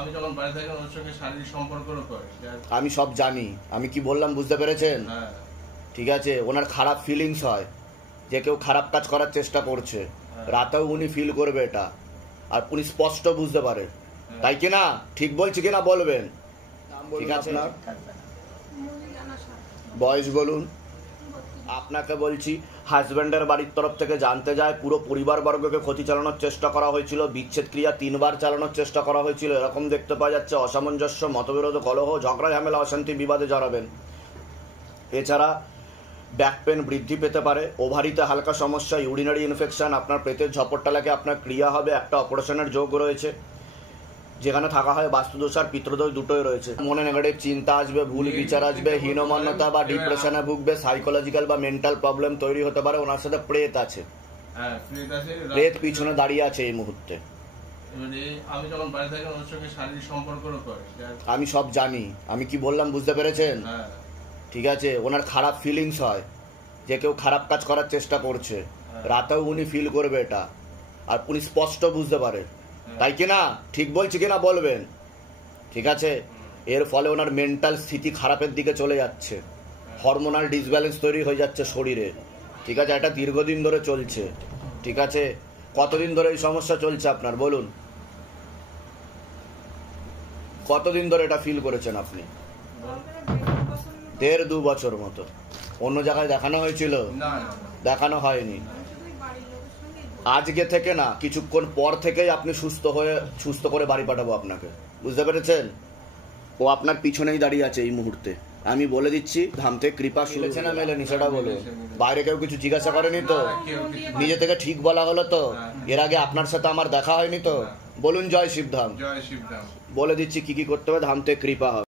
আমি যখন বাড়ি থাকি ওর সঙ্গে শারীরিক সম্পর্কও করে। আমি সব জানি, আমি কি বললাম বুঝতে পেরেছেন? হ্যাঁ ঠিক আছে, ওনার খারাপ ফিলিংস হয় যে কেউ খারাপ কাজ করার চেষ্টা করছে, রাতেও উনি ফিল করবে এটা, আর উনি স্পষ্ট বুঝতে পারে, তাই কি না? ঠিক বলছি কিনা বলবেন? ঠিক আছে, আপনার বয়স বলুন। আপনাকে বলছি, হাজব্যান্ডের বাড়ির তরফ থেকে জানতে যায় পুরো পরিবারবর্গকে ক্ষতি চালানোর চেষ্টা করা হয়েছিল, বিচ্ছেদ ক্রিয়া 3 বার চালানোর চেষ্টা করা হয়েছিল, এরকম দেখতে পাওয়া যাচ্ছে। অসামঞ্জস্য, মতবিরোধ, কলহ, ঝগড়া, ঝামেলা, অশান্তি, বিবাদে জড়াবেন। এছাড়া ব্যাক পেন বৃদ্ধি পেতে পারে, ওভারিতে হালকা সমস্যা, ইউরিনারি ইনফেকশন, আপনার পেটের ঝপটটা লাগে, আপনার ক্রিয়া হবে, একটা অপারেশনের যোগ রয়েছে। যেখানে থাকা হয় বাস্তুদোষ আর পিতৃদোষ দুটোই রয়েছে। মনে নেগেটিভ চিন্তা আসবে, ভুল বিচার আসবে, হীনমন্যতা বা ডিপ্রেশনে ভুগবে, সাইকোলজিক্যাল বা মেন্টাল প্রবলেম তৈরি হতে পারে। ওনার সাথে প্রেত আছে, প্রেত পিছনে দাঁড়িয়ে আছে এই মুহূর্তে। আমি যখন বাড়ি থাকি ওর সঙ্গে শারীরিক সম্পর্কও করে। আমি সব জানি, আমি কি বললাম বুঝতে পেরেছেন? হ্যাঁ ঠিক আছে, ওনার খারাপ ফিলিংস হয় যে কেউ খারাপ কাজ করার চেষ্টা করছে, রাতেও উনি ফিল করবে এটা, আর উনি স্পষ্ট বুঝতে পারে, তাই কি না? ঠিক বলছি কিনা বলবেন? ঠিক আছে, এর ফলে ওনার মেন্টাল স্থিতি খারাপের দিকে চলে যাচ্ছে, হরমোনাল ডিসব্যালেন্স তৈরি হয়ে যাচ্ছে শরীরে। ঠিক আছে, এটা দীর্ঘদিন ধরে চলছে। ঠিক আছে, কতদিন ধরে এই সমস্যা চলছে আপনার বলুন? কতদিন ধরে এটা ফিল করেছেন আপনি? 1.5-2 বছর মতো। অন্য জায়গায় দেখানো হয়েছিল? দেখানো হয়নি। আজকে থেকে না, কিছুক্ষণ পর থেকেই আপনি সুস্থ করে বাড়ি পাঠাবো আপনাকে, বুঝতে পেরেছেন? ও আপনার পিছনেই দাঁড়িয়ে আছে এই মুহূর্তে। আমি বলে দিচ্ছি, ধাম থেকে কৃপা মিলেছে না মেলেনি সেটা বলো। বাইরে কেউ কিছু জিজ্ঞাসা করেনি তো? নিজে থেকে ঠিক বলা হলো তো? এর আগে আপনার সাথে আমার দেখা হয়নি তো? বলুন জয় শিবধাম। জয় শিবধাম। বলে দিচ্ছি কি কি করতে হবে, ধাম থেকে কৃপা হবে।